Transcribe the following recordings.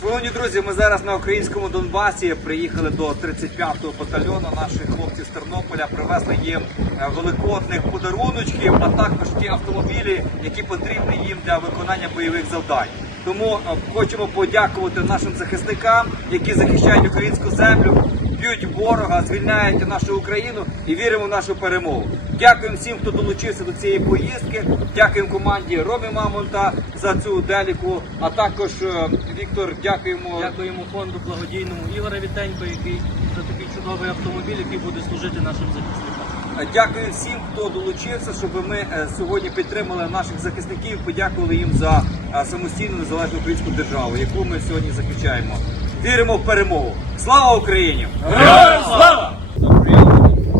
Шановні друзі, ми зараз на українському Донбасі приїхали до 35-го батальйону. Наші хлопці з Тернополя привезли їм е, великодних подаруночків, а також ті автомобілі, які потрібні їм для виконання бойових завдань. Тому е, хочемо подякувати нашим захисникам, які захищають українську землю, б'ють ворога, звільняють нашу Україну і віримо в нашу перемогу. Дякуємо всім, хто долучився до цієї поїздки. Дякуємо команді Ромі Мамонта за цю деліку. А також е, Віктор, дякуємо. Дякуємо фонду благодійному Ігоря Вітенько, який за такий чудовий автомобіль, який буде служити нашим захисникам. Дякую всім, хто долучився, щоб ми е, сьогодні підтримали наших захисників. Подякували їм за е, самостійну незалежну українську державу, яку ми сьогодні захищаємо. Віримо в перемогу. Слава Україні!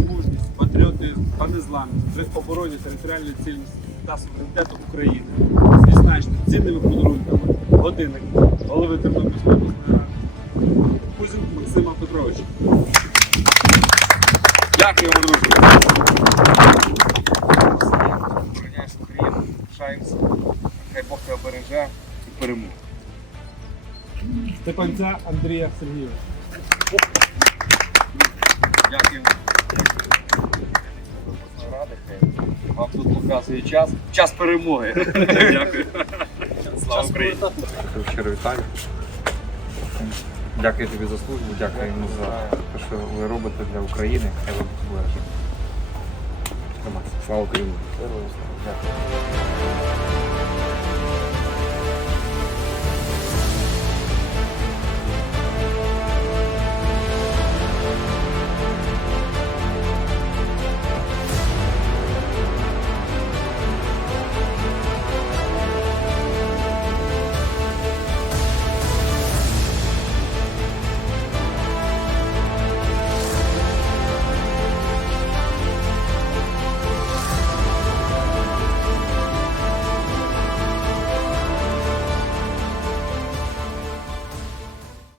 мужність, патріотизм та незламність при обороні територіальної цілісності та суверенітету України. Відзначити цінними подарунками годинник голови Тернопільської обласної ради Кузінку Максима Петровича. Дякуємо, друзі. Обороняєш Україну, шаємося. Хай Бог тебе береже і перемогу. Степанця Андрія Сергійовича. Дякую. Вам тут показує час. Час перемоги. Дякую. Слава Україні! Щиро вітаю. Дякую тобі за службу, дякуємо за те, що ви робите для України. Хай вам. Слава Україні! Дякую.